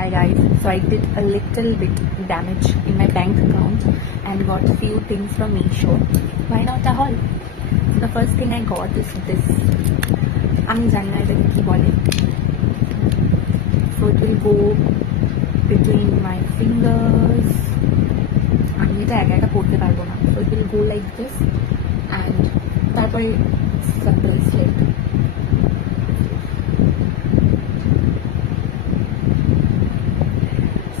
Hi guys, so I did a little bit damage in my bank account and got a few things from Meesho. Why not a haul? So the first thing I got is this. আমি জানি না এটাকে কি বলে. So it will go between my fingers. আমি এটা একা একা পড়তে পারবো না. So it will go like this and তারপরে some bracelet.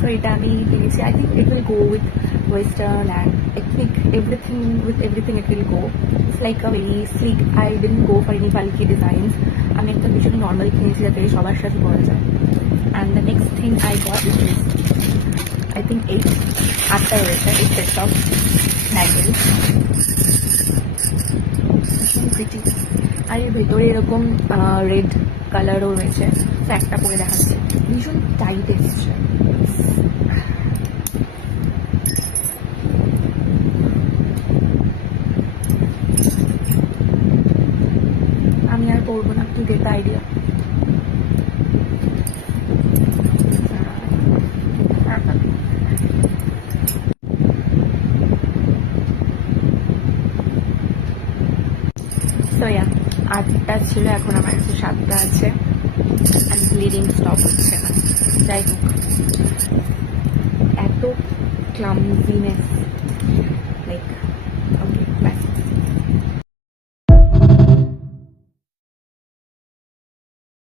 So এটা আমি কিনেছি. I think it will go with western and ethnic, everything it will go. It's like a very sleek. I didn't go for any bulky designs. আমি একটা ভীষণ normal কিনেছি যাতে সবার সাথে পরা যায়. And the next thing I got is this. I think 8 রয়েছে 8 sets of bangles. Pretty. আর এর ভেতরে এরকম রেড কালারও রয়েছে. তো একটা পরে দেখাচ্ছি. ভীষণ টাইট এসছে. আমি আর পড়বো না, টু গেট আইডিয়া. তো 8টা ছিল, এখন আমার কাছে 7টা আছে. আর ব্লিডিং স্টপ হচ্ছে না. যাই হোক, এত ক্লামজিনেস, লাইক